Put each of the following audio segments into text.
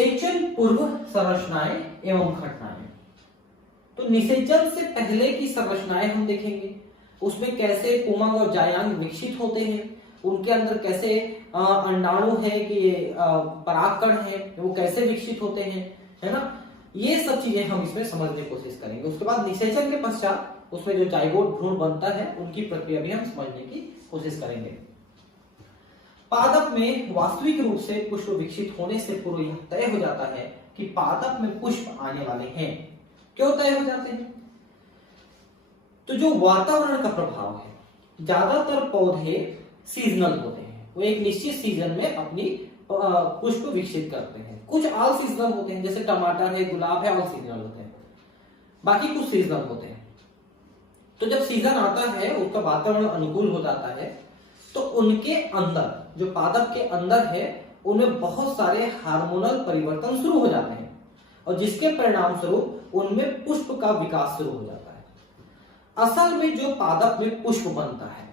निषेचन पूर्व संरचनाएं एवं घटनाएं। तो निषेचन से पहले की संरचनाएं हम देखेंगे, उसमें कैसे पुमंग और जायांग विकसित होते हैं, उनके अंदर कैसे अंडाणु है कि परागकण है वो कैसे विकसित होते हैं, है ना। ये सब चीजें हम इसमें समझने की कोशिश करेंगे। उसके बाद निषेचन के पश्चात उसमें जो जाइगोट भ्रूण बनता है उनकी प्रक्रिया भी हम समझने की कोशिश करेंगे। पादप में वास्तविक रूप से पुष्प विकसित होने से पूर्व यह तय हो जाता है कि पादप में पुष्प आने वाले हैं। क्यों तय हो जाते हैं? तो जो वातावरण का प्रभाव है, ज्यादातर पौधे सीजनल होते हैं, वो एक निश्चित सीजन में अपनी पुष्प विकसित करते हैं। कुछ ऑल सीजनल होते हैं, जैसे टमाटर है, गुलाब है, ऑल सीजनल होते हैं, बाकी कुछ सीजनल होते हैं। तो जब सीजन आता है, उसका वातावरण अनुकूल हो जाता है, तो उनके अंदर, जो पादप के अंदर है, उनमें बहुत सारे हार्मोनल परिवर्तन शुरू हो जाते हैं और जिसके परिणाम स्वरूप उनमें पुष्प का विकास शुरू हो जाता है। असल में जो पादप में पुष्प बनता है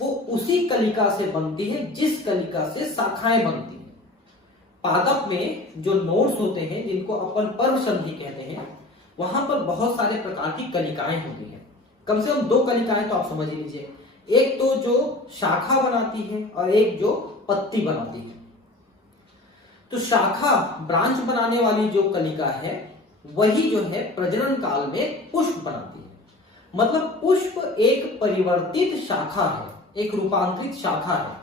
वो उसी कलिका से बनती है जिस कलिका से शाखाएं बनती हैं। पादप में जो नोड्स होते हैं, जिनको अपन पर्व संधि कहते हैं, वहां पर बहुत सारे प्रकार की कलिकाएं होती हैं। कम से कम 2 कलिकाएं तो आप समझ लीजिए, एक तो जो शाखा बनाती है और एक जो पत्ती बनाती है। तो शाखा ब्रांच बनाने वाली जो कलिका है वही जो है प्रजनन काल में पुष्प बनाती है। मतलब पुष्प एक परिवर्तित शाखा है, एक रूपांतरित शाखा है।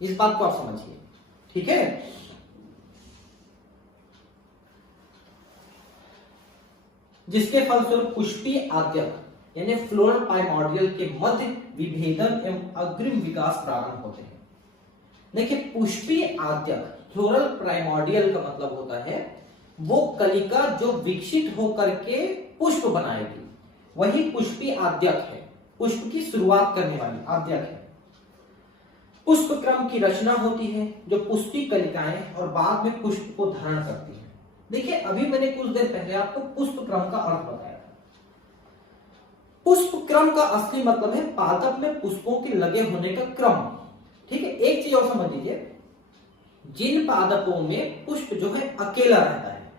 इस बात को आप समझिए, ठीक है। जिसके फलस्वरूप पुष्पीय आद्यक यानी फ्लोरल प्राइमोर्डियल के मध्य विभेदन एवं अग्रिम विकास प्रारंभ होते हैं। देखिए, पुष्पीय आद्यक, फ्लोरल प्राइमोर्डियल का मतलब होता है वो कलिका जो विकसित होकर के पुष्प बनाएगी, वही पुष्पीय आद्यक है। पुष्प की शुरुआत करने वाली आद्यक है। पुष्प क्रम की रचना होती है जो पुष्पीय कलिकाएं और बाद में पुष्प को धारण करती है। देखिए, अभी मैंने कुछ देर पहले आपको पुष्प क्रम का अर्थ बताया था। पुष्प क्रम का असली मतलब है पादप में पुष्पों के लगे होने का क्रम, ठीक है। एक चीज और समझ लीजिए, जिन पादपों में पुष्प जो है अकेला रहता है,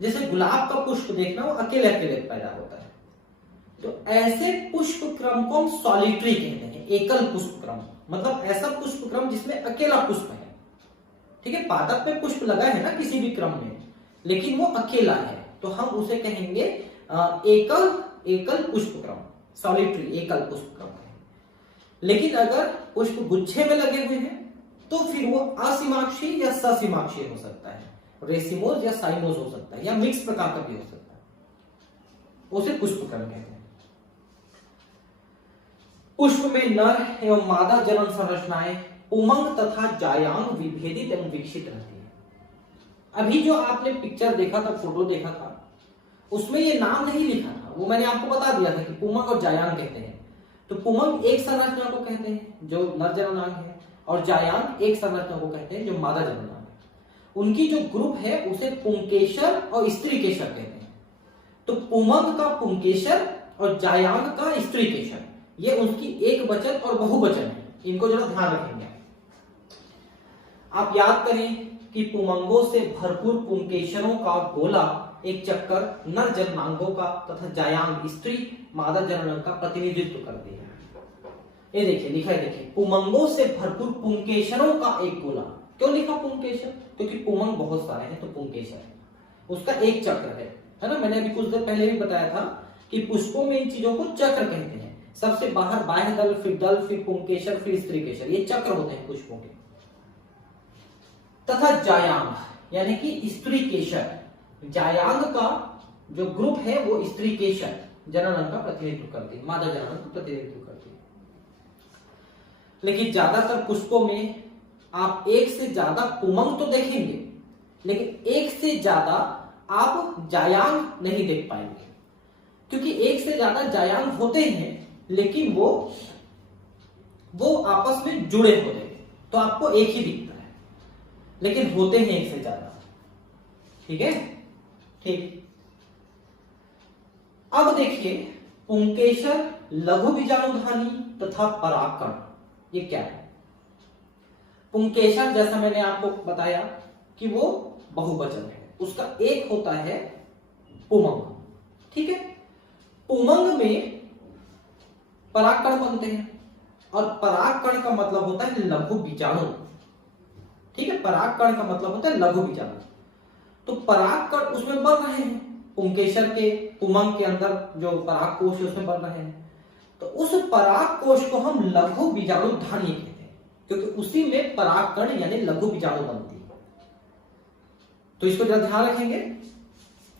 जैसे गुलाब का पुष्प देखना, वो अकेले अकेले पैदा होता है, तो ऐसे पुष्प क्रम को हम सॉलिटरी कहते हैं, एकल पुष्प क्रम। मतलब ऐसा पुष्प क्रम जिसमें अकेला पुष्प है, ठीक है। पादप में पुष्प लगा है ना किसी भी क्रम में, लेकिन वो अकेला है, तो हम उसे कहेंगे एकल पुष्प क्रम, सॉलिटरी एकल पुष्प क्रम है। लेकिन अगर पुष्प गुच्छे में लगे हुए हैं तो फिर वो असीमाक्षी या ससीमाक्षी हो सकता है, रेसिमोज या साइमोज हो सकता है, या मिक्स प्रकार का भी हो सकता है, उसे पुष्प क्रम कहते हैं। पुष्प में नर एवं मादा जनन संरचनाएं पुमंग तथा जायांग विभेदित एवं विकसित रहती है। अभी जो आपने पिक्चर देखा था, फोटो देखा था, उसमें ये नाम नहीं लिखा था, वो मैंने आपको बता दिया था कि पुमंग और जायांग कहते हैं। तो पुमंग एक संरचना को कहते हैं जो नर जननांग है, और जायांग एक संरचना को कहते हैं जो मादा जननांग है। उनकी जो ग्रुप है उसे पुंकेसर और स्त्रीकेसर कहते हैं। तो पुमंग का पुंकेसर और जायांग का स्त्रीकेसर, ये उनकी एक वचन और बहुवचन है, इनको जरा ध्यान रखेंगे। आप याद करें कि पुमंगों से भरपूर पुंकेसरों का गोला एक चक्कर नर जननांगों का तथा जायांग स्त्री मादा जननांग का प्रतिनिधित्व करती है। ये देखिए, लिखा है, देखिए, पुमंगों से भरपूर पुंकेसरों का एक गोला। क्यों लिखा पुंकेसर? क्योंकि पुमंग बहुत सारे हैं, तो पुंकेसर है, उसका एक चक्र है ना। मैंने अभी कुछ देर पहले भी बताया था कि पुष्पों में इन चीजों को चक्र कहते हैं। सबसे बाहर बाह्य दल, फिर दल, फिर पुंकेसर, फिर स्त्रीकेसर, ये चक्र होते हैं पुष्पों के। तथा जायांग यानी कि स्त्रीकेसर, जायांग का जो ग्रुप है वो स्त्रीकेसर जननांग का प्रतिनिधित्व करती है, मादा जननांग का प्रतिनिधित्व करती है। लेकिन ज्यादातर पुष्पों में आप एक से ज्यादा पुमंग तो देखेंगे, लेकिन एक से ज्यादा आप जायांग नहीं देख पाएंगे, क्योंकि एक से ज्यादा जायांग होते हैं लेकिन वो आपस में जुड़े होते हैं, तो आपको एक ही दिखता है, लेकिन होते हैं एक से ज्यादा, ठीक है। ठीक, अब देखिए, पुंकेसर, लघु बीजाणुधानी तथा परागकण, ये क्या है? पुंकेसर, जैसा मैंने आपको बताया, कि वो बहुवचन है। उसका एक होता है पुमंग, ठीक है। पुमंग में परागकण बनते हैं और परागकण का मतलब होता है लघु बीजाणु, ठीक है। परागकण का मतलब होता है लघु बीजाणु। तो परागकण उसमें बन रहे हैं, पुंकेसर के पुमंग के अंदर जो पराग कोश है उसमें बन रहे हैं। तो उस पराग कोश को हम लघु बीजाणु धानी कहते हैं, क्योंकि उसी में परागकण यानी लघु बीजाणु बनती है। तो इसको जरा ध्यान रखेंगे।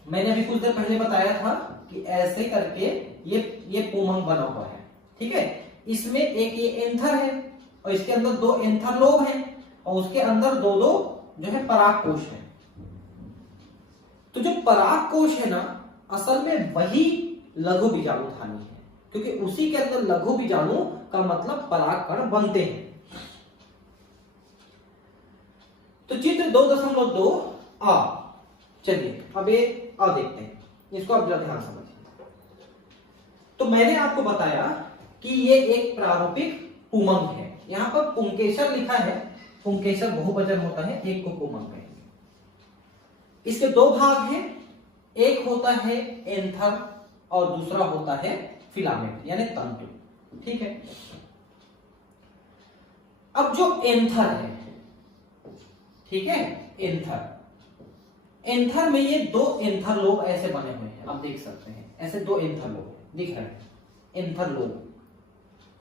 मैंने अभी कुछ देर पहले बताया था कि ऐसे करके ये पुमंग बना हुआ है, ठीक है। इसमें एक ये एंथर है और इसके अंदर दो एंथर लोब हैं और उसके अंदर दो दो जो है पराग कोश है। तो जो पराग कोश है ना, असल में वही लघु बीजाणु धानी है, क्योंकि उसी के अंदर लघु बीजाणु का मतलब परागकण बनते हैं। तो चित्र 2.2 आ, चलिए अब ये आ देखते हैं, इसको आप जरा ध्यान समझिए। तो मैंने आपको बताया कि ये एक प्रारूपिक पुमंग है। यहां पर पुंकेसर लिखा है, पुंकेसर बहुवचन होता है, एक को पुमंग कहेंगे। इसके दो भाग हैं, एक होता है एंथर और दूसरा होता है फिलामेंट यानी तंतु, ठीक है। अब जो एंथर है, ठीक है, एंथर में ये दो एंथर लोब ऐसे बने हुए हैं, आप देख सकते हैं, ऐसे दो एंथर लोब दिख रहे हैं, एंथर लोब,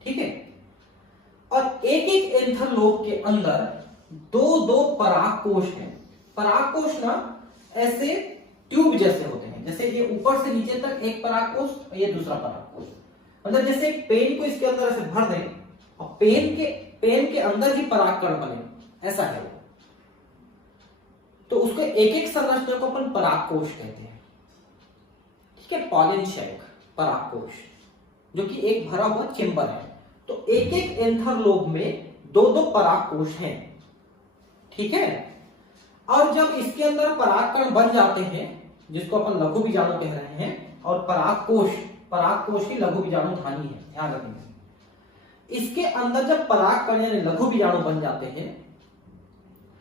ठीक है। और एक एक एंथर लोब के अंदर दो दो पराग कोश हैं। पराग कोश ना ऐसे ट्यूब जैसे होते हैं, जैसे ये ऊपर से नीचे तक एक पराग कोश और ये दूसरा पराग कोश, मतलब जैसे एक पेन को इसके अंदर ऐसे भर दें और पेन के अंदर ही परागकण बने, ऐसा है। तो उसको एक एक संरचना को अपन परागकोश कहते हैं, ठीक है। पॉलन शैक परागकोश, जो कि एक भरा हुआ चेंबर है। तो एक एक एंथर लोब में दो दो परागकोश हैं, ठीक है। और जब इसके अंदर परागकण बन जाते हैं, जिसको अपन लघु बीजाणु कह रहे हैं, और परागकोश की लघु बीजाणु धानी है, ध्यान रखेंगे। इसके अंदर जब परागकण यानी लघु बीजाणु बन जाते हैं,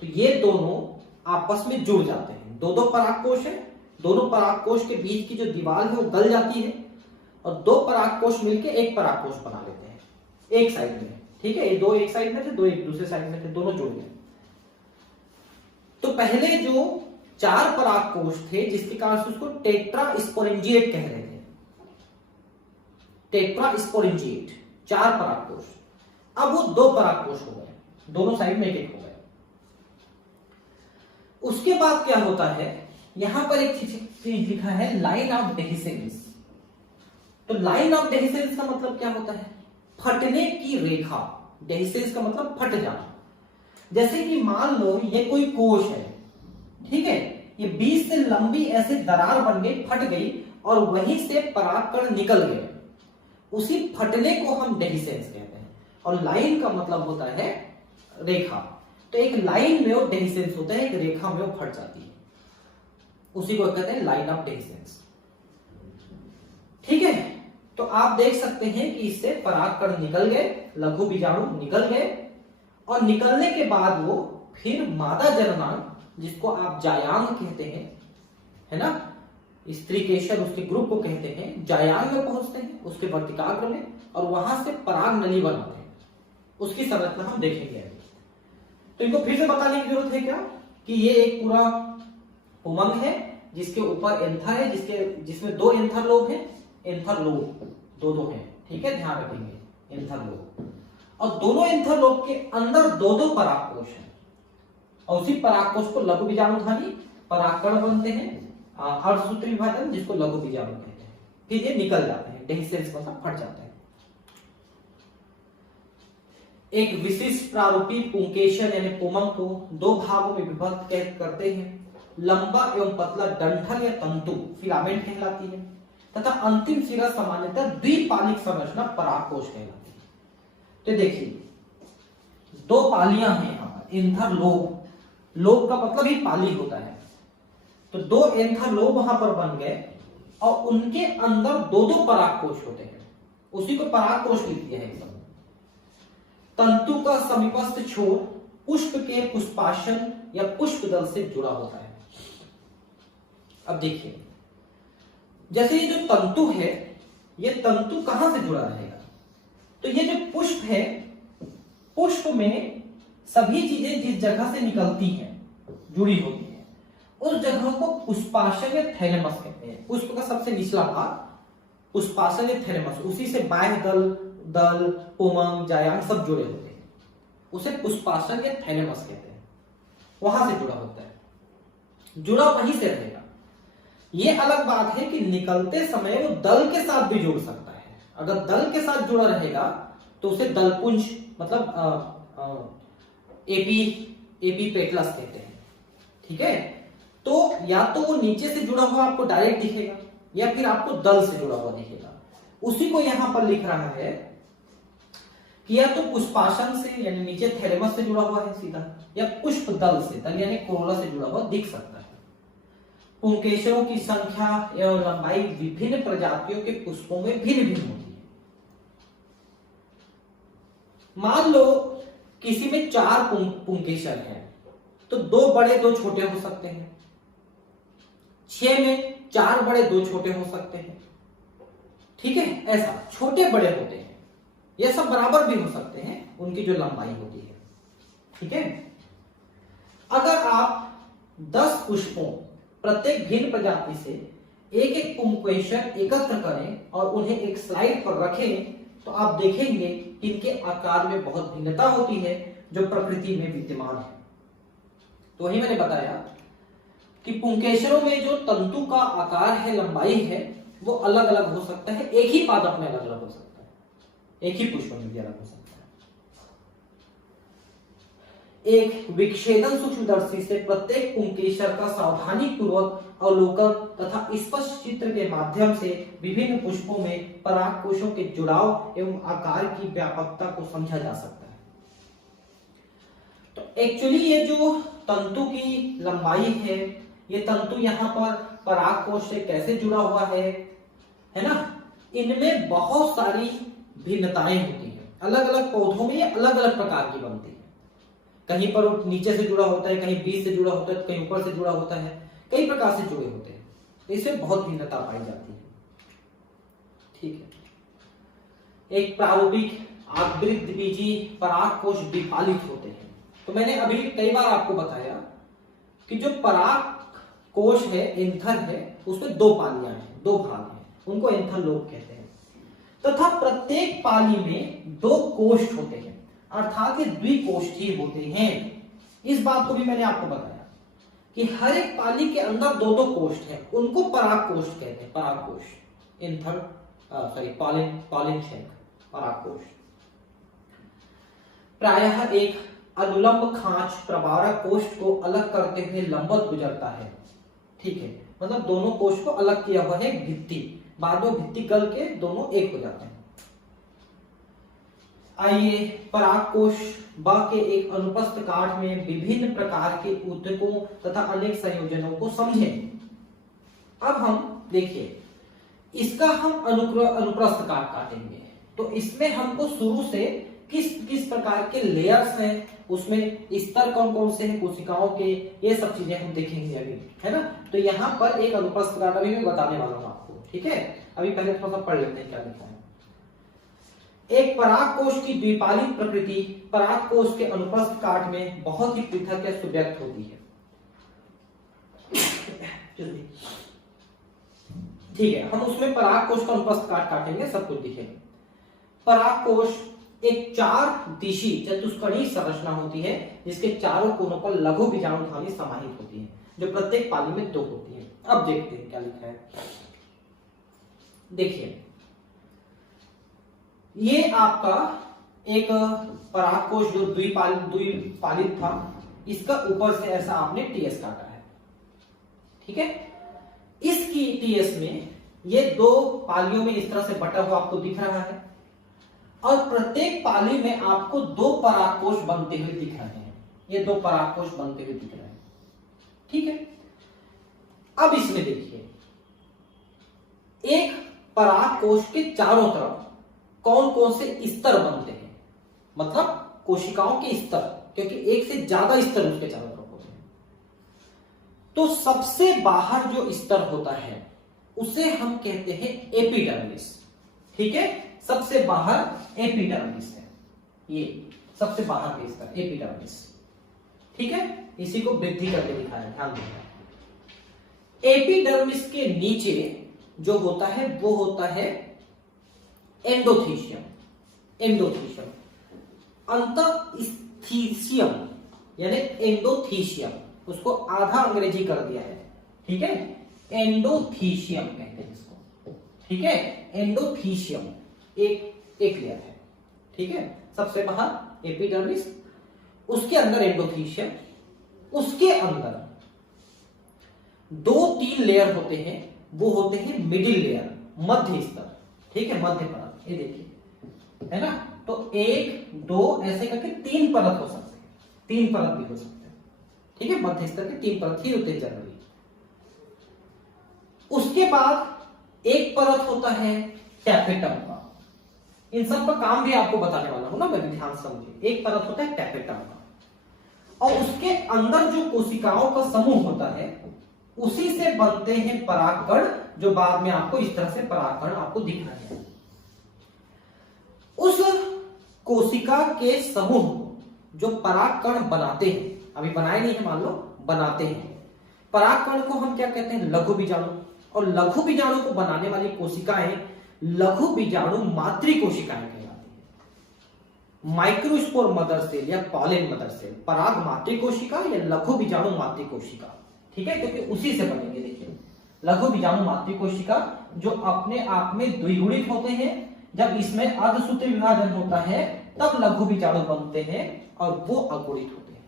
तो ये दोनों आपस में जुड़ जाते हैं। दो दो परागकोश है, दोनों परागकोश के बीच की जो दीवार है वो गल जाती है और दो परागकोश मिलकर एक परागकोश बना लेते हैं एक साइड में, ठीक है। ये दो एक साइड में थे, दो एक दूसरे साइड में थे, दोनों जुड़ गए। तो पहले जो चार परागकोश थे, जिसके कारण से उसको टेट्रास्पोरेंजिएट कह रहे थे, टेट्रास्पोरेंजिएट, चार परागकोश। अब वो दो परागकोश हो गए, दोनों साइड में एक एक हो गए। उसके बाद क्या होता है, यहां पर एक चीज लिखा है लाइन ऑफ डेहिसेंस। तो लाइन ऑफ डेहिसेंस का मतलब क्या होता है, फटने की रेखा। डेहिसेंस का मतलब फट जाना। जैसे कि मान लो ये कोई कोश है, ठीक है, ये बीच से लंबी ऐसे दरार बन गई, फट गई और वहीं से परागकण निकल गए, उसी फटने को हम डेहिसेंस कहते हैं। और लाइन का मतलब होता है रेखा। तो एक लाइन में वो डेहिसेंस होता है, एक रेखा में वो फट जाती है, उसी को कहते हैं लाइन ऑफ डेहिसेंस, ठीक है। तो आप देख सकते हैं कि इससे परागकण निकल गए, लघु बीजाणु निकल गए, और निकलने के बाद वो फिर मादा जननांग, जिसको आप जायांग कहते हैं, है ना, स्त्री केशर उसके ग्रुप को कहते हैं, जायांग में पहुंचते हैं, उसके वर्तिकाग्र में, और वहां से पराग नली बनाते हैं। उसकी संरचना हम देखेंगे। तो इनको फिर से बताने की जरूरत है क्या, कि ये एक पूरा पुमंग है जिसके ऊपर एंथर है, जिसमें दो एंथर लोब हैं, एंथर लोब दो हैं, ठीक है, ध्यान रखेंगे, एंथर लोब। और दोनों एंथर लोब के अंदर दो दो परागकोश हैं, और उसी परागकोश को लघु बीजाणुधानी परागकण बनते हैं, अर्धसूत्री विभाजन, जिसको लघु बीजाणु कहते हैं। फिर ये निकल जाते हैं, डेहिसेंस मतलब फट जाते हैं। एक विशिष्ट प्रारूपी पुंकेसर यानी पुमंग को दो भागों में विभक्त करते हैं। लंबा एवं पतला डंठल या तंतु फिलामेंट कहलाती है, तथा अंतिम सिरा सामान्यतः द्विपालिक संरचना परागकोश कहलाती है। तो देखिए दो पालियां हैं यहाँ पर, एंथर लोब, लोब का मतलब ही पाली होता है। तो दो एंथर लोब वहां पर बन गए और उनके अंदर दो दो परागकोश होते हैं, उसी को परागकोश लिख दिया है एकदम। तंतु का समीपस्थ छोर पुष्प के पुष्पासन या पुष्पदल से जुड़ा होता है। अब देखिए, जैसे ये जो तंतु है, ये तंतु कहां से जुड़ा रहेगा? तो ये जो पुष्प है, पुष्प में सभी चीजें जिस जगह से निकलती हैं, जुड़ी होती हैं, उस जगह को पुष्पाशय या थैलेमस कहते हैं। पुष्प का सबसे निचला भाग पुष्पाशय या थैलेमस, उसी से बाह्य दल, दल, पुमंग, जायांग सब जुड़े होते हैं, उसे पुष्पाशय या थैलेमस कहते हैं। वहां से जुड़ा होता है, जुड़ा वहीं से रहेगा। ये अलग बात है कि निकलते समय वो दल के साथ भी जुड़ सकता है। अगर दल के साथ जुड़ा रहेगा तो उसे दलपुंज मतलब एपीपेटलस कहते हैं। ठीक है, तो या तो वो नीचे से जुड़ा हुआ आपको डायरेक्ट दिखेगा या फिर आपको दल से जुड़ा हुआ दिखेगा। उसी को यहां पर लिख रहा है कि या तो पुष्पासन से यानी नीचे थैलेमस से जुड़ा हुआ है सीधा, या पुष्प दल से, दल यानी कोरोला से जुड़ा हुआ दिख सकता है। पुंकेसरों की संख्या एवं लंबाई विभिन्न प्रजातियों के पुष्पों में भिन्न भिन्न होती है। मान लो किसी में 4 पुंकेसर हैं, तो 2 बड़े 2 छोटे हो सकते हैं। 6 में 4 बड़े 2 छोटे हो सकते हैं। ठीक है, ऐसा छोटे बड़े होते हैं। ये सब बराबर भी हो सकते हैं, उनकी जो लंबाई होती है। ठीक है, अगर आप 10 पुष्पों प्रत्येक भिन्न प्रजाति से एक एक पुंकेसर एकत्र करें और उन्हें एक स्लाइड पर रखें, तो आप देखेंगे इनके आकार में बहुत भिन्नता होती है जो प्रकृति में विद्यमान है। तो वही मैंने बताया कि पुंकेसरों में जो तंतु का आकार है, लंबाई है, वो अलग अलग हो सकता है। एक ही पादप में अलग अलग हो सकता है, एक ही पुष्प में भी अलग हो सकता है। एक विच्छेदन सूक्ष्मदर्शी से प्रत्येक पुंकेसर का सावधानी पूर्वक अवलोकन तथा स्पष्ट चित्र के माध्यम से विभिन्न पुष्पों में परागकोशों के जुड़ाव एवं आकार की व्यापकता को समझा जा सकता है। तो एक्चुअली ये जो तंतु की लंबाई है, ये तंतु यहाँ पर परागकोश से कैसे जुड़ा हुआ है ना, इनमें बहुत सारी भिन्नताएं होती हैं। अलग अलग पौधों में ये अलग अलग प्रकार की बनती है। कहीं पर नीचे से जुड़ा होता है, कहीं बीच से जुड़ा होता है, कहीं ऊपर से जुड़ा होता है, कई प्रकार से जुड़े होते हैं। इससे बहुत भिन्नता पाई जाती है। ठीक है, एक प्रारूपिक आवृतबीजी परागकोश द्विपालित होते हैं। तो मैंने अभी कई बार आपको बताया कि जो परागकोश है, एंथर है, उसमें 2 पालियां हैं, 2 भाग हैं, उनको एंथर लोब कहते हैं। तथा प्रत्येक पाली में 2 कोष्ठ होते हैं, अर्थात ये द्विकोष्ठीय होते हैं। इस बात को भी मैंने आपको बताया कि हर एक पाली के अंदर 2-2 कोष्ठ हैं, उनको परागकोश कहते हैं। परागकोश, एंथर पॉलिन शेल, परागकोश। प्रायः एक अनुलंब खांच प्रवारक कोष्ठ को अलग करते हुए लंबवत गुजरता है। ठीक है, मतलब दोनों कोष्ठ को अलग किया हुआ है भित्ति, बाद में भित्ति गल के दोनों एक हो जाते हैं। आइए परागकोश ब के एक अनुप्रस्थ काट में विभिन्न प्रकार के ऊतकों तथा अनेक संयोजनों को समझें। अब हम देखिए, इसका हम अनुप्रस्थ काट काटेंगे, तो इसमें हमको शुरू से किस किस प्रकार के लेयर्स हैं, उसमें स्तर कौन कौन से हैं कोशिकाओं के, ये सब चीजें हम देखेंगे अभी, है ना। तो यहाँ पर एक अनुप्रस्थ काट अभी मैं बताने वाला हूँ आपको। ठीक है, अभी पहले थोड़ा सा पढ़ लेते हैं क्या लिखा है। एक परागकोश की द्विपालित प्रकृति परागकोश के अनुप्रस्थ काट में बहुत ही पृथक या सुव्यक्त होती है। ठीक है, हम उसमें परागकोश का अनुप्रस्थ काट काटेंगे, सब कुछ दिखेगा। परागकोश एक 4 दिशी चतुष्कोणीय संरचना होती है, जिसके चारों कोनों पर लघु बीजाणुधानी समाहित होती है, जो प्रत्येक पाली में 2 होती है। अब देखते हैं क्या लिखा है। देखिए, ये आपका एक परागकोश जो द्विपालित था, इसका ऊपर से ऐसा आपने टीएस काटा है। ठीक है, इसकी टीएस में ये 2 पालियों में इस तरह से बटा हुआ आपको दिख रहा है, और प्रत्येक पाली में आपको 2 परागकोश बनते हुए दिख रहे हैं। ये 2 परागकोश बनते हुए दिख रहे हैं। ठीक है, अब इसमें देखिए, एक परागकोश के चारों तरफ कौन कौन से स्तर बनते हैं, मतलब कोशिकाओं के स्तर, क्योंकि एक से ज्यादा स्तर उसके चारों तरफ होते हैं। तो सबसे बाहर जो स्तर होता है उसे हम कहते हैं एपिडर्मिस। ठीक है, सबसे बाहर एपिडर्मिस है, ये सबसे बाहर का स्तर एपिडर्मिस। ठीक है, इसी को वृद्धि करके दिखाया, ध्यान देना। एपिडर्मिस के नीचे जो होता है वो होता है एंडोथीशियम। एंडोथीशियम, अंतःस्थीशियम यानी एंडोथीशियम, उसको आधा अंग्रेजी कर दिया है। ठीक है, एंडोथीशियम कहते हैं इसको। ठीक है, एंडोथीशियम एक लेयर है। ठीक है, सबसे बाहर एपिडर्मिस, उसके अंदर एंडोथीशियम, उसके अंदर 2-3 लेयर होते हैं, वो होते हैं मिडिल लेयर, मध्य स्तर। ठीक है, मध्य परत, ये देखिए है ना। तो 1-2 ऐसे करके 3 परत हो सकते हैं, 3 परत भी हो सकते हैं। ठीक है, मध्य स्तर के 3 परत ही होते हैं जनरली। उसके बाद एक परत होता है टैपेटम का। इन सब का काम भी आपको बताने वाला हूं ना मैं, भी ध्यान समझिए। एक परत होता है टैपेटम का, और उसके अंदर जो कोशिकाओं का समूह होता है उसी से बनते हैं परागकण, जो बाद में आपको इस तरह से परागकण आपको दिख रहे हैं। उस कोशिका के समूह जो परागकण बनाते हैं, अभी बनाए नहीं है, मान लो बनाते हैं, परागकण को हम क्या कहते हैं? लघु बीजाणु। और लघु बीजाणु को बनाने वाली कोशिकाएं लघु बीजाणु मातृ कोशिकाएं कहलाती है। माइक्रोस्पोर मदर सेल या पॉलिन मदर सेल, पराग मातृ कोशिका या लघु बीजाणु मातृ कोशिका। ठीक है, क्योंकि उसी से बनेंगे। देखिए, लघु बीजाणु मातृ कोशिका जो अपने आप में द्विगुणित होते हैं, जब इसमें अर्धसूत्री विभाजन होता है तब लघु बीजाणु बनते हैं, और वो अगुणित होते हैं।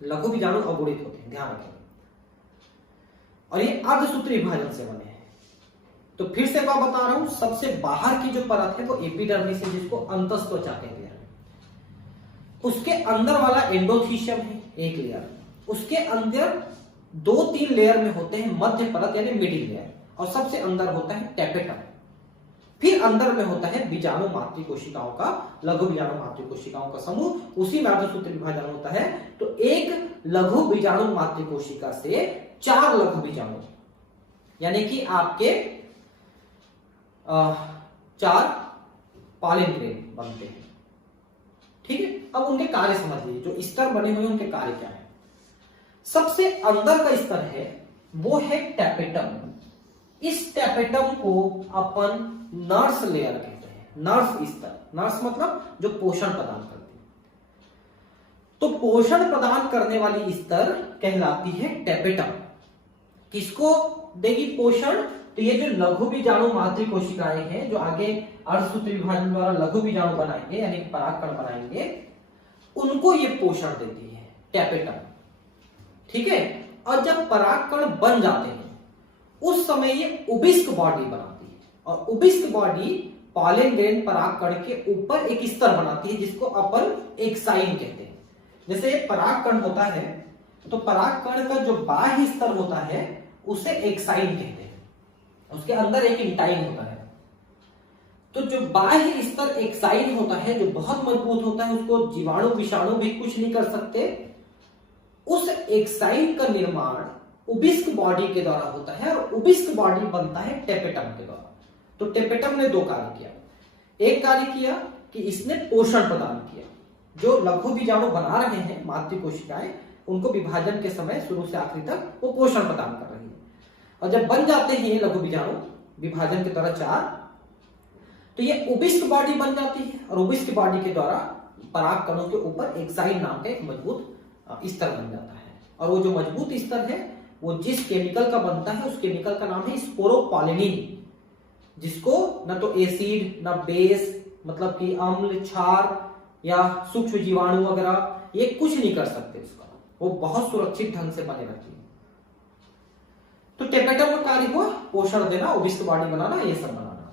लघु बीजाणु अगुणित होते हैं, ध्यान रखें। और ये अर्धसूत्री विभाजन से बने हैं। तो फिर से मैं बता रहा हूं, सबसे बाहर की जो परत है वो एपिडर्मिस है, जिसको अंतस्त्वचा कहते हैं। उसके अंदर वाला एंडोथीशियम है, एक लेयर। उसके अंदर 2-3 लेयर में होते हैं मध्य परत यानी मिडिल लेयर, और सबसे अंदर होता है टैपेटम। फिर अंदर में होता है बीजाणु मातृ कोशिकाओं का, लघु बीजाणु मातृ कोशिकाओं का समूह, उसी में अर्धसूत्री विभाजन होता है। तो एक लघु बीजाणु मातृ कोशिका से 4 लघु बीजाणु, यानी कि आपके 4 पॉलिन ग्रेन बनते हैं। ठीक है, अब उनके कार्य समझ लीजिए, जो स्तर बने हुए उनके कार्य क्या है। सबसे अंदर का स्तर है वो है टैपेटम। इस टैपेटम को अपन नर्स लेयर कहते हैं, नर्स स्तर। नर्स मतलब जो पोषण प्रदान करती है। तो पोषण प्रदान करने वाली स्तर कहलाती है टैपेटम। किसको देगी पोषण? तो ये जो लघु बीजाणु मातृ कोशिकाएं हैं, जो आगे अर्धसूत्री विभाजन द्वारा लघु बीजाणु बनाएंगे यानी परागकण बनाएंगे, उनको ये पोषण देती है टैपेटम। ठीक है, और जब परागकण बन जाते हैं उस समय ये उबिस्क बॉडी बनाती है, और उबिस्क बॉडी पॉलिन ग्रेन परागकण के ऊपर एक स्तर बनाती है, जिसको अपन एक्साइन कहते हैं। जैसे परागकण होता है तो परागकण का जो बाह्य स्तर होता है उसे एक्साइन कहते हैं, उसके अंदर एक इंटाइन होता है। तो जो बाह्य स्तर एक्साइन होता है, जो बहुत मजबूत होता है, उसको जीवाणु विषाणु भी कुछ नहीं कर सकते। उस एक्साइन का निर्माण उबिस्क बॉडी के द्वारा होता है, और उबिस्क बॉडी बनता है टैपेटम के द्वारा। तो टैपेटम ने 2 कार्य किया। एक कार्य किया कि इसने पोषण प्रदान किया, जो लघु बीजाणु बना रहे हैं मातृ कोशिकाएं, उनको विभाजन के समय शुरू से आखिरी तक वो पोषण प्रदान कर रही है। और जब बन जाते हैं ये लघु बीजाणु विभाजन के द्वारा 4, तो ये उबिस्क बॉडी बन जाती है, और उबिस्क बॉडी के द्वारा परागकणों के ऊपर एक्साइन नाम का एक मजबूत स्तर बन जाता है। और वो जो मजबूत स्तर है वो जिस केमिकल का बनता है उस केमिकल का नाम है स्पोरोपॉलिनिन, जिसको न तो एसिड न बेस, मतलब कि अम्ल, क्षार या सूक्ष्म जीवाणु वगैरह ये कुछ नहीं कर सकते उसका, वो बहुत सुरक्षित ढंग से बने रहती है। तो टैपेटम का कार्य हुआ पोषण देना, उबिस्क बॉडी बनाना, ये सब बनाना।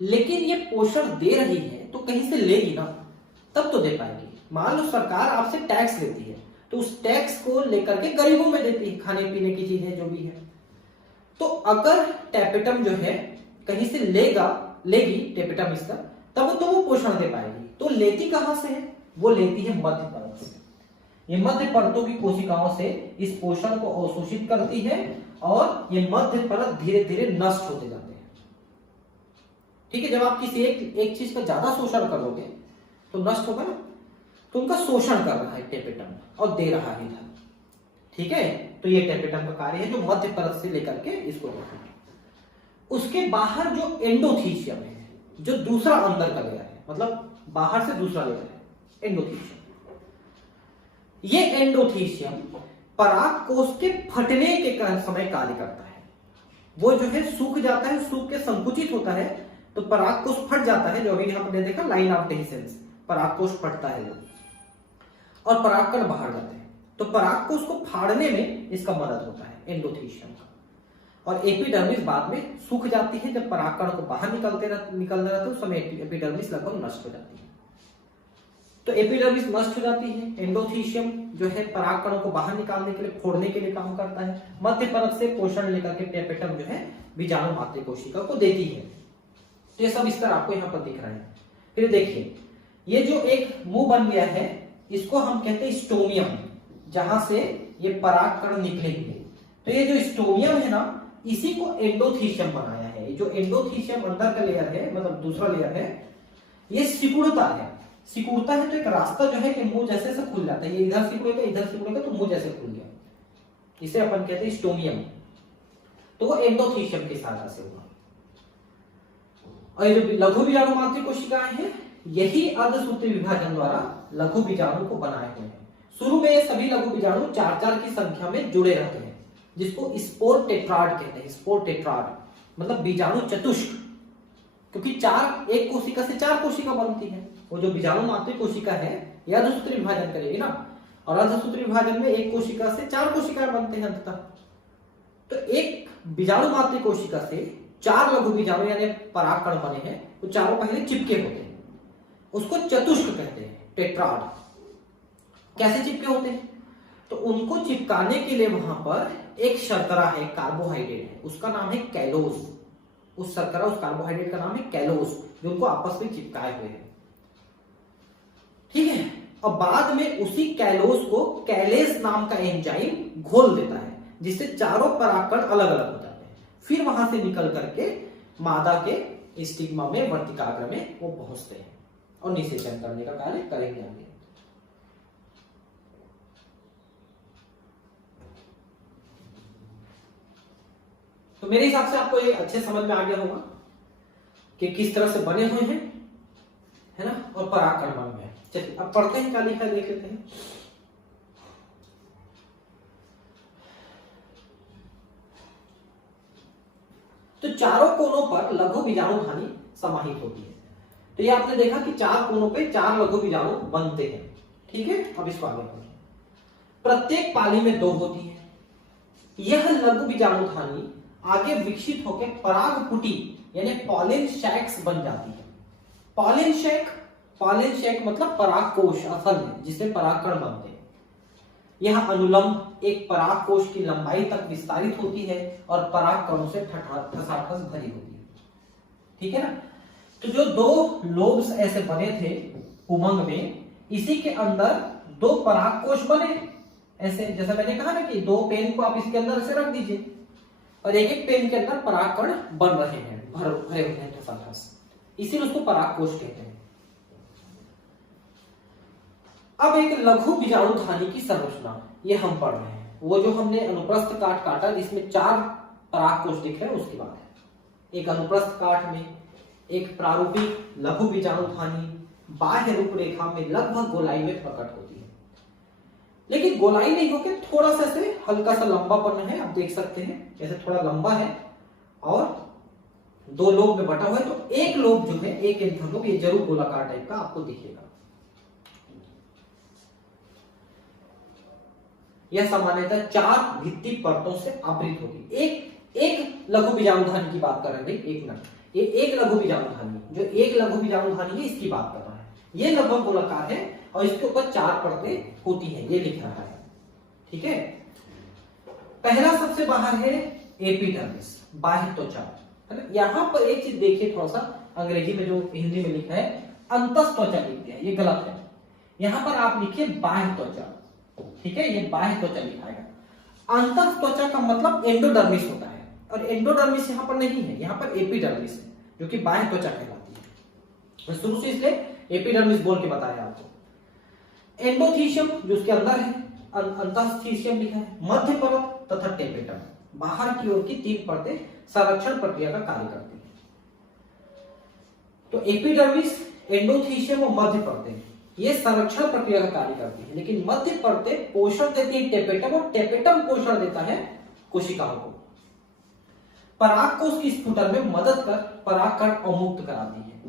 लेकिन ये पोषण दे रही है तो कहीं से लेगी ना, तब तो दे पाएगी। मान लो सरकार आपसे टैक्स लेती है, तो उस टैक्स को लेकर के गरीबों में देती है, खाने पीने की चीजें जो भी है। तो अगर टैपेटम जो है कहीं से लेगी टैपेटम स्तर, तब तो वो पोषण दे पाएगी। तो लेती कहां से है? वो लेती है मध्य परत से। ये मध्य परतों की कोशिकाओं से इस पोषण को अवशोषित करती है और ये मध्य परत धीरे धीरे नष्ट होते जाते हैं। ठीक है, जब आप किसी एक चीज का ज्यादा शोषण करोगे तो नष्ट होगा ना, तो उनका शोषण कर रहा है टेपेटम और दे रहा है इधर। ठीक है, तो ये टेपेटम का कार्य है जो मध्य परत से लेकर के इसको देता है। उसके बाहर जो एंडोथीशियम है, जो दूसरा अंदर का लेयर है, मतलब बाहर से दूसरा लेयर है एंडोथीशियम। ये एंडोथीशियम परागकोश के फटने के समय कार्य करता है। वो जो है सूख जाता है, सूख के संकुचित होता है तो परागकोश फट जाता है, जो अभी हमने देखा लाइन ऑफ डेहिसेंस, परागकोश फटता है और परागकण बाहर जाते हैं। तो परागकोश को फाड़ने में इसका मदद होता है एंडोथीशियम का। और एपिडर्मिस बाद में सूख जाती है, जब परागकण को बाहर निकलने रहते उस समय एपिडर्मिस लगभग नष्ट हो जाती है। तो एपिडर्मिस नष्ट हो जाती है, एंडोथीशियम जो है परागकणों को बाहर निकालने के लिए, फोड़ने के लिए काम करता है। मध्य परत से पोषण लेकर के टेपेटम जो है बीजाणु मात्र कोशिका को देती है। तो ये सब स्तर आपको यहाँ पर दिख रहा है। फिर देखिए, ये जो एक मुंह बन गया है इसको हम कहते हैं स्टोमियम, जहां से ये परागकण निकलेंगे। तो ये जो स्टोमियम है ना, इसी को एंडोथीशियम बनाया है। जो एंडोथीशियम अंदर का लेयर है, मतलब दूसरा लेयर है, ये सिकुड़ता है। सिकुड़ता है तो एक रास्ता जो है कि मुंह जैसे से खुल जाता है। ये इधर सिकुड़ेगा तो मुंह जैसे खुल गया, इसे अपन कहते हैं स्टोमियम। तो वो एंडोथीशियम की सहायता से हुआ। और ये जो लघु बीजाणु मात्र कोशिकाएं हैं, यही अर्धसूत्री विभाजन द्वारा लघु बीजाणु को बनाए हुए हैं। शुरू में ये सभी लघु बीजाणु 4-4 की संख्या में जुड़े रहते हैं, जिसको स्पोर टेट्राड कहते हैं। स्पोर टेट्राड मतलब बीजाणु चतुष्क, क्योंकि एक कोशिका से 4 कोशिका बनती है। वो जो बीजाणु मात्र कोशिका है ये अर्धसूत्री विभाजन करेगी ना, और अर्धसूत्री विभाजन में एक कोशिका से 4 कोशिकाएं बनते हैं अंततः। तो एक बीजाणु मात्र कोशिका से 4 लघु बीजाणु यानी परागकण बने हैं, तो चारों पहले चिपके होते हैं, उसको चतुष्क कहते हैं, टेट्राड। कैसे चिपके होते हैं? तो उनको चिपकाने के लिए वहां पर एक शर्करा है, कार्बोहाइड्रेट है, उसका नाम है कैलोज। उस शर्करा, उस कार्बोहाइड्रेट का नाम है कैलोज, जो उनको आपस में चिपकाए हुए हैं। ठीक है, और बाद में उसी कैलोज को कैलेस नाम का एंजाइम घोल देता है, जिससे चारों परागकण अलग अलग हो जाते हैं। फिर वहां से निकल करके मादा के स्टिग्मा में, वर्तिकाग्र में वो पहुंचते हैं और निषेचन करने का कार्य करेंगे आगे। तो मेरे हिसाब से आपको ये अच्छे समझ में आ गया होगा कि किस तरह से बने हुए हैं, है ना, और परागकण बन गए। चलिए अब पढ़ते हैं, क्या लिखा है देख लेते हैं। तो चारों कोनों पर लघु बीजाणु धानी समाहित होती है। तो ये आपने देखा कि 4 कोनों पे 4 लघु बीजाणु बनते हैं। ठीक है, अब इसको आगे पढ़ें। प्रत्येक पाली में 2 होती है। यह लघु बीजाणु धानी आगे विकसित होकर परागपुटी यानी पॉलिन शैक्स बन जाती है। पॉलिन शैक मतलब परागकोश असल में, जिससे परागकण बनते हैं। यह अनुलंब एक परागकोश की लंबाई तक विस्तारित होती है और परागकणों से ठसाठस भरी होती है। ठीक है ना। तो जो 2 लोब्स ऐसे बने थे उमंग में, इसी के अंदर 2 परागकोश बने ऐसे। जैसा मैंने कहा ना कि 2 पेन को आप इसके अंदर से रख दीजिए और एक पेन के अंदर परागकण बन रहे हैं, भरे हुए हैं ठसाठस, इसीलिए उसको परागकोश कहते हैं। अब एक लघु बीजाणु धानी की संरचना ये हम पढ़ रहे हैं। वो जो हमने अनुप्रस्थ काट काटा जिसमें 4 परागकोश दिख रहे हैं उसकी बात है। एक अनुप्रस्थ काट में एक प्रारूपिक लघु बीजाणु धानी बाह्य रूपरेखा में लगभग गोलाई में प्रकट होती है, लेकिन गोलाई नहीं होकर थोड़ा सा से हल्का सा लंबापन है, आप देख सकते हैं ऐसे थोड़ा लंबा है और 2 लोब में बटा हुआ है। तो एक लोब जो है, एक एंथर लोब, ये जरूर गोलाकार टाइप का आपको दिखेगा। यह सामान्यतः 4 भित्ति परतों से आवृत होती है। एक लघु बीजाणु धानी की बात कर रहे हैं, एक मिनट, ये एक लघु बीजाणु धानी, जो एक लघु बीजाणु धानी है इसकी बात कर रहा है। ये लगभग गोलाकार है और इसके ऊपर 4 परतें होती हैं, ये लिख रहा है। ठीक है, पहला सबसे बाहर है एपिडर्मिस, बाह्य त्वचा, है ना। यहां पर एक चीज देखिए, थोड़ा सा अंग्रेजी में जो हिंदी में लिखा है अंतस त्वचा लिख दिया, ये गलत है। यहां पर आप लिखिए बाह्य त्वचा, ठीक है, ये बाह्य त्वचा लिखाएगा। अंतः त्वचा का मतलब एंडोडर्मिस होता है, और एंडोडर्मिस यहाँ पर नहीं है, यहाँ पर एपिडर्मिस है, जो कि बाह्य त्वचा कहलाती है। मैं शुरू से इसलिए एपिडर्मिस बोल के बताया आपको। एंडोथीशियम जो उसके अंदर है, अंतःस्थीशियम लिखा है, मध्य परत तथा टेपेटम, बाहर की ओर की 3 परतें संरक्षण प्रक्रिया का कार्य करती है। तो एपिडर्मिस, एंडोथीशियम और मध्य परतें ये संरक्षण प्रक्रिया का कार्य करती है, लेकिन मध्य परतें पोषण देती है टेपेटम, और टेपेटम पोषण देता है कोशिकाओं को। परागकोश की स्फुटन में मदद कर परागकण अवमुक्त कराती है।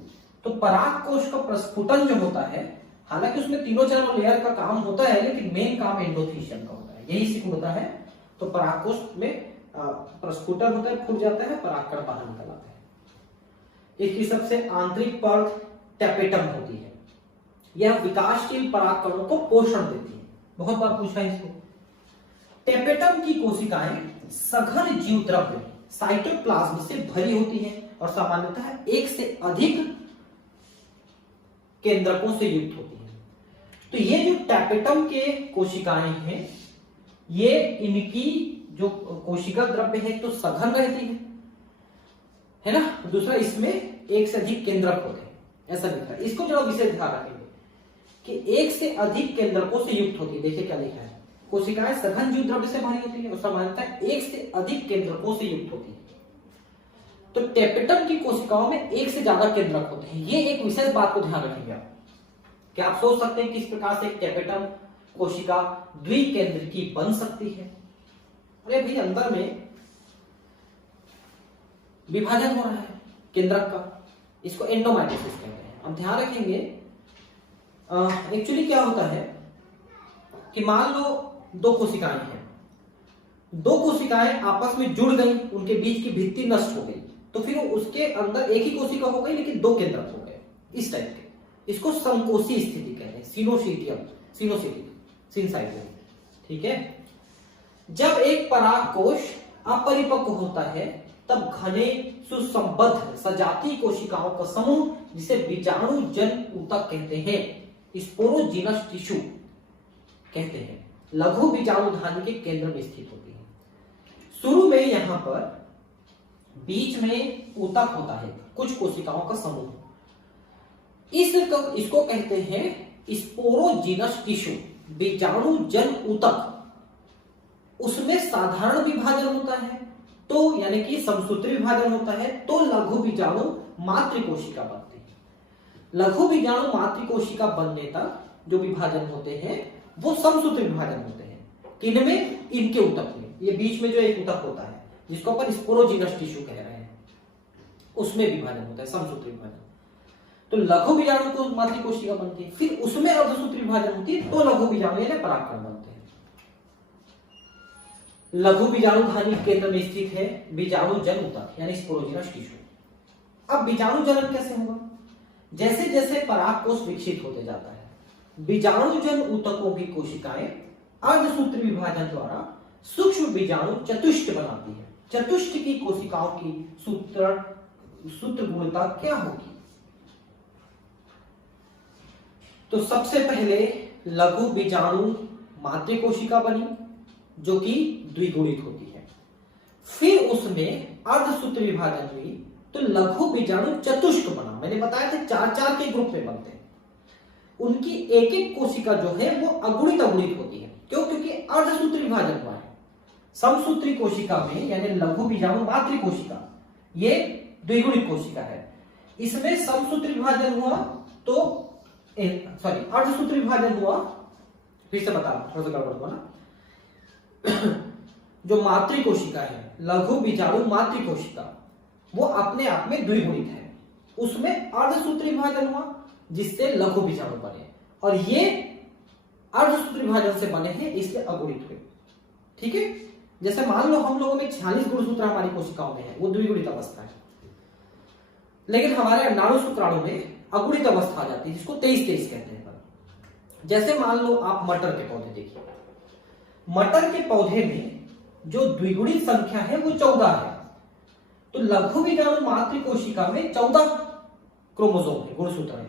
तो परागकोश का प्रस्फुटन जो होता है, हालांकि उसमें तीनों चारों लेयर का काम होता है, लेकिन मेन काम एंडोथीशियम का होता है, यही सिकुड़ता है। तो परागकोश में प्रस्फुटन होता है, फूट जाता है, परागकण बाहर निकल आता है। इसकी सबसे आंतरिक परत टेपेटम होती है, यह विकासशील परागकणों को पोषण देती है। बहुत बार पूछा है इसको। टेपेटम की कोशिकाएं सघन जीव द्रव्य साइटोप्लाज्म से भरी होती हैं और सामान्यतः 1 से अधिक केंद्रकों से युक्त होती हैं। तो ये जो टेपेटम के कोशिकाएं हैं, ये इनकी जो कोशिका द्रव्य है तो सघन रहती है ना, दूसरा इसमें 1 से अधिक केंद्रक होते हैं, ऐसा लिखा है। इसको जरा विशेष ध्यान रखेंगे कि 1 से अधिक केंद्रकों से युक्त होती है। देखिए क्या लिखा है, कोशिकाएं सघन जीव द्रव्य से भरी होती है और सामान्यतः 1 से अधिक केंद्रकों से युक्त होती है। तो टेपेटम की कोशिकाओं में 1 से ज्यादा केंद्रक होते हैं। ये एक विशेष बात को ध्यान रखेंगे आप, कि आप सोच सकते हैं किस प्रकार से एक टेपेटम कोशिका द्विकेंद्रकी बन सकती है। अरे भाई, अंदर में विभाजन हो रहा है केंद्रक का, इसको एंडोमाइटोसिस कहते हैं। हम ध्यान रखेंगे, एक्चुअली क्या होता है कि मान लो 2 कोशिकाएं हैं, 2 कोशिकाएं आपस में जुड़ गई, उनके बीच की भित्ति नष्ट हो गई, तो फिर उसके अंदर एक ही कोशिका हो गई लेकिन 2 केंद्रक हो गए, इस टाइप के। इसको संकोची स्थिति कहते हैं, सिनोसाइटियम। ठीक है। जब एक परागकोश अपरिपक्व होता है, तब घने सुसंबद्ध सजातीय कोशिकाओं का समूह, जिसे बीजाणु जन ऊतक कहते हैं, स्पोरोजिनस टिश्यू कहते हैं, लघु बीजाणुधानी के केंद्र में स्थित होती है। शुरू में यहां पर बीच में ऊतक होता है, कुछ कोशिकाओं का समूह, इसको कहते हैं स्पोरोजिनस टिश्यू, बीजाणु जन ऊतक। उसमें साधारण विभाजन होता है, तो यानी कि समसूत्री विभाजन होता है, तो लघु बीजाणु मातृकोशिका बनती है। लघु बीजाणु मातृकोशिका बनने तक जो विभाजन होते हैं वो समसूत्री विभाजन होते हैं। किनमें? इनके ऊतक में। ये बीच में जो एक ऊतक होता है जिसको अपन स्पोरोजिनस टिश्यू कह रहे हैं, उसमें विभाजन होता है, समसूत्री विभाजन। तो लघु बीजाणु को मातृकोशिका बनती है, फिर उसमें अर्धसूत्री विभाजन होती है, तो लघु बीजाणु यानी परागकण बनते हैं। लघु बीजाणुधानी केंद्र में स्थित है बीजाणु जन ऊतक यानी स्पोरोजिनस टिश्यू। अब बीजाणु जनन कैसे होगा? जैसे जैसे परागकोश विकसित होते जाता है, बीजाणु जन ऊतकों की कोशिकाएं अर्धसूत्री विभाजन द्वारा सूक्ष्म बीजाणु चतुष्ट बनाती है। चतुष्ट की कोशिकाओं की सूत्र गुणता क्या होगी? तो सबसे पहले लघु बीजाणु मातृकोशिका बनी, जो कि द्विगुणित होती है। फिर उसमें अर्धसूत्री विभाजन हुई, तो लघु बीजाणु चतुष्क बना। मैंने बताया था 4-4 के ग्रुप में बनते हैं। उनकी एक एक कोशिका जो है वो अगुणित होती है। क्यों? क्योंकि अर्धसूत्री विभाजन हुआ है। समसूत्री कोशिका में यानी लघु बीजाणु मातृकोशिका, ये द्विगुणित कोशिका है। इसमें समसूत्री विभाजन हुआ तो अर्धसूत्री विभाजन हुआ, फिर से बता थोड़ा सा गड़बड़ हुआ ना। जो मातृकोशिका है, लघु बीजाणु मातृकोशिका, वो अपने आप में द्विगुणित है। उसमें अर्धसूत्री विभाजन हुआ जिससे लघु बीजाणु बने, और ये अर्धसूत्री विभाजन से बने हैं इसलिए अगुणित हुए। ठीक है। जैसे मान लो हम लोगों में 46 गुणसूत्र हमारी कोशिकाओं में है, वो द्विगुणित अवस्था है, लेकिन हमारे अंडाणु शुक्राणु में अगुणित अवस्था आ जाती है, जिसको 23-23 कहते हैं। जैसे मान लो आप मटर के पौधे देखिए, मटर के पौधे में जो द्विगुणित संख्या है वो 14 है। तो लघु बीजाणु मातृकोशिका में 14 क्रोमोसोम है, गुणसूत्र है।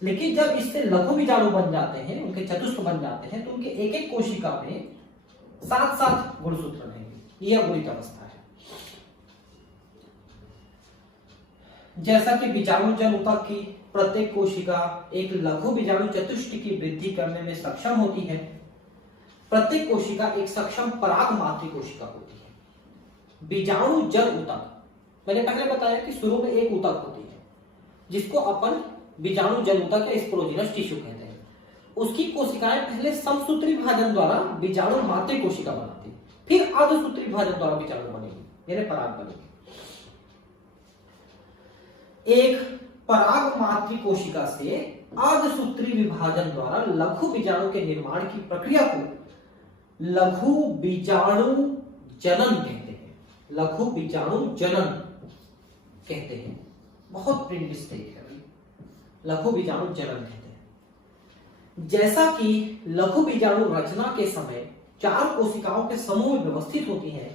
लेकिन जब इससे लघु बीजाणु बन जाते हैं, उनके चतुष्क बन जाते हैं, तो उनके एक एक कोशिका में 7-7 गुणसूत्र रहेंगे। यह अगुणित अवस्था है। जैसा कि बीजाणु जनुतक की प्रत्येक कोशिका एक लघु बीजाणु चतुष्ट की वृद्धि करने में सक्षम होती है, प्रत्येक कोशिका एक सक्षम पराग मातृ कोशिका होती है। बीजाणु जन ऊतक, मैंने पहले बताया कि शुरू में एक ऊतक होती है जिसको अपन बीजाणु जन ऊतक या स्पोरोजिनस टिश्यू कहते हैं। उसकी कोशिकाएं पहले समसूत्री विभाजन द्वारा बीजाणु मातृ कोशिका बनाती, फिर अर्धसूत्री विभाजन द्वारा बीजाणु बनेगी, यानी पराग बनेगी। एक पराग मातृ कोशिका से अर्धसूत्री विभाजन द्वारा लघु बीजाणु के निर्माण की प्रक्रिया को लघु बीजाणु जनन कहते हैं। लघु बीजाणु जनन कहते हैं। बहुत प्रिंट मिस्टेक है भाई, लघु बीजाणु जनन कहते हैं। जैसा कि लघु बीजाणु रचना के समय 4 कोशिकाओं के समूह में व्यवस्थित होती हैं,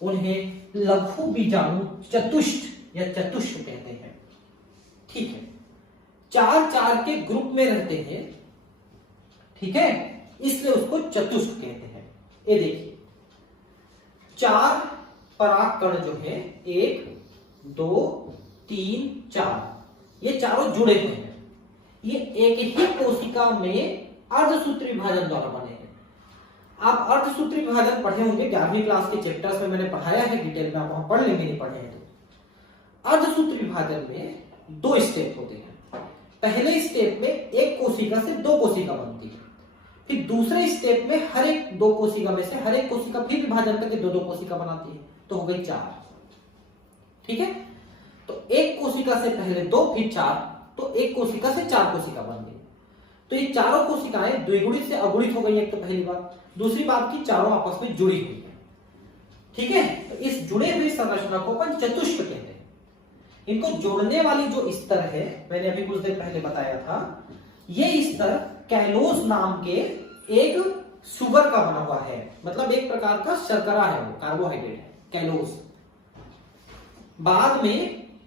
उन्हें लघु बीजाणु चतुष्ट या चतुष्ट कहते हैं। ठीक है, 4-4 के ग्रुप में रहते हैं, ठीक है, इसलिए उसको चतुष्ट कहते हैं। ये देखिए 4 परागकण जो है 1 2 3 4, ये चारों जुड़े हुए हैं। ये एक ही कोशिका में अर्धसूत्री विभाजन द्वारा बने हैं। आप अर्धसूत्री विभाजन पढ़े होंगे 11वीं क्लास के चैप्टर्स में, मैंने पढ़ाया है डिटेल में, आप वहां पढ़ लेंगे, नहीं पढ़े हैं तो। अर्धसूत्री विभाजन में 2 स्टेप होते हैं। पहले स्टेप में एक कोशिका से 2 कोशिका बनती है, फिर दूसरे स्टेप में हर एक 2 कोशिका में से हर एक कोशिका फिर विभाजन करके 2-2 कोशिका बनाती है, तो हो गई 4। ठीक है, तो एक कोशिका से पहले 2 फिर 4, तो एक कोशिका से 4 कोशिका बन गई। तो ये चारों कोशिकाएं द्विगुणित से अगुणित हो गई, एक तो पहली बात। दूसरी बात की चारों आपस में जुड़ी हुई है। ठीक है, तो इस जुड़े हुई संरचना को अपन चतुष्ट कहते हैं। इनको जोड़ने वाली जो स्तर है, मैंने अभी कुछ देर पहले बताया था, ये स्तर कैलोस नाम के एक शुगर का बना हुआ है, मतलब एक प्रकार का शर्करा है, वो कार्बोहाइड्रेट है, कैलोस। बाद में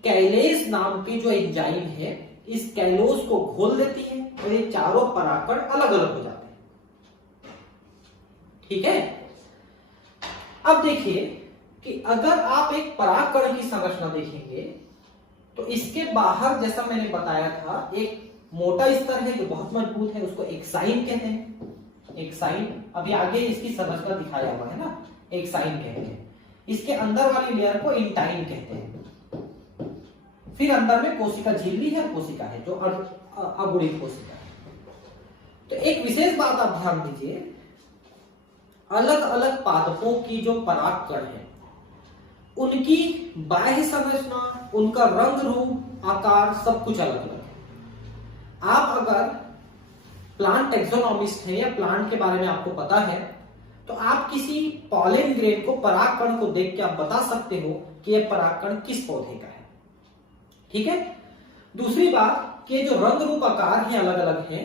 कैलेस नाम की जो एंजाइम है इस कैलोस को घोल देती है और ये चारों परागकण अलग अलग हो जाते हैं। ठीक है, अब देखिए कि अगर आप एक परागकण की संरचना देखेंगे तो इसके बाहर, जैसा मैंने बताया था, एक मोटा स्तर है जो बहुत मजबूत है, उसको एक्साइन कहते हैं। एक्साइन, अभी आगे इसकी संरचना दिखाया हुआ है ना, एक्साइन कहते हैं। इसके अंदर वाली लेयर को इंटाइन कहते हैं। फिर अंदर में कोशिका झिल्ली है, कोशिका है जो अगुणित कोशिका है। तो एक विशेष बात आप ध्यान दीजिए, अलग अलग पादपों की जो परागकण है उनकी बाह्य संरचना, उनका रंग रूप, आकार सब कुछ अलग अलग है। आप अगर प्लांट टैक्सोनॉमिस्ट हैं या प्लांट के बारे में आपको पता है, तो आप किसी पॉलन ग्रेन को, परागकण को देख के आप बता सकते हो कि यह परागकण किस पौधे का है। ठीक है, दूसरी बात कि जो रंग रूप आकार है अलग अलग है,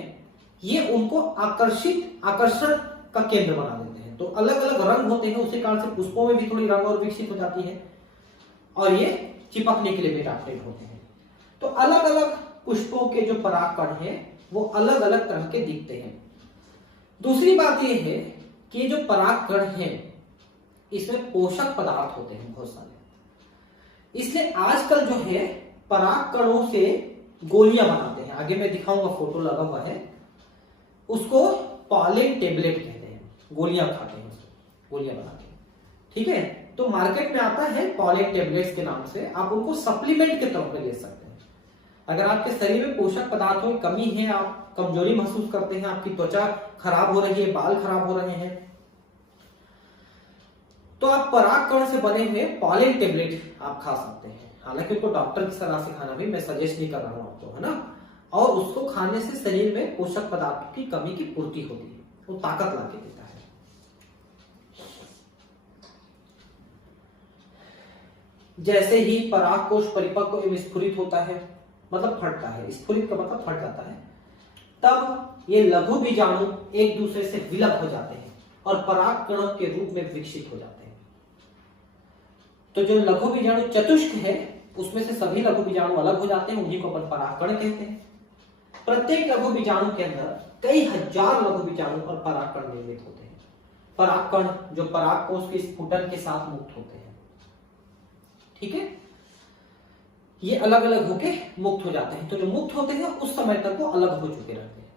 ये उनको आकर्षण का केंद्र बना देते हैं। तो अलग अलग रंग होते हैं, उसी कारण से पुष्पों में भी थोड़ी रंग और विकसित हो जाती है और ये चिपकने के लिए भी अडैप्टेड होते हैं। तो अलग अलग पुष्पों के जो परागकण हैं वो अलग अलग तरह के दिखते हैं। दूसरी बात यह है कि जो परागकण हैं इसमें पोषक पदार्थ होते हैं बहुत सारे, इसलिए आजकल जो है परागकणों से गोलियां बनाते हैं। आगे मैं दिखाऊंगा, फोटो लगा हुआ है, उसको पॉलन टेबलेट कहते हैं। गोलियां खाते हैं, गोलियां बनाते हैं। ठीक है, तो मार्केट में आता है पॉलन टेबलेट्स के नाम से, आप उनको सप्लीमेंट के तौर पर ले सकते हैं। अगर आपके शरीर में पोषक पदार्थों की कमी है, आप कमजोरी महसूस करते हैं, आपकी त्वचा खराब हो रही है, बाल खराब हो रहे हैं, तो आप परागकण से बने हुए पॉलन टेबलेट आप खा सकते हैं। हालांकि उसको डॉक्टर की सलाह से खाना भी मैं सजेस्ट नहीं कर रहा हूं आपको, है ना। और उसको खाने से शरीर में पोषक पदार्थों की कमी की पूर्ति होती है, वो ताकत ला के देता है। जैसे ही परागकोश परिपक्व एवं स्फुरित होता है, मतलब फटता है, स्फुरित का मतलब फट जाता है, तब ये लघु बीजाणु एक दूसरे से विलग हो जाते हैं और परागकणों के रूप में विकसित हो जाते हैं। तो जो लघु बीजाणु चतुष्क है उसमें से सभी लघु बीजाणु अलग हो जाते हैं, उन्हीं को अपन परागकण कहते हैं। प्रत्येक लघु बीजाणु के अंदर कई हजार लघु बीजाणु और परागकण निर्मित होते हैं। परागकण जो परागकोश के स्फुटन के साथ मुक्त होते हैं, ठीक है, ये अलग अलग होके मुक्त हो जाते हैं। तो जो मुक्त होते हैं उस समय तक वो अलग हो चुके रहते हैं।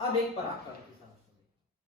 अब एक परागकण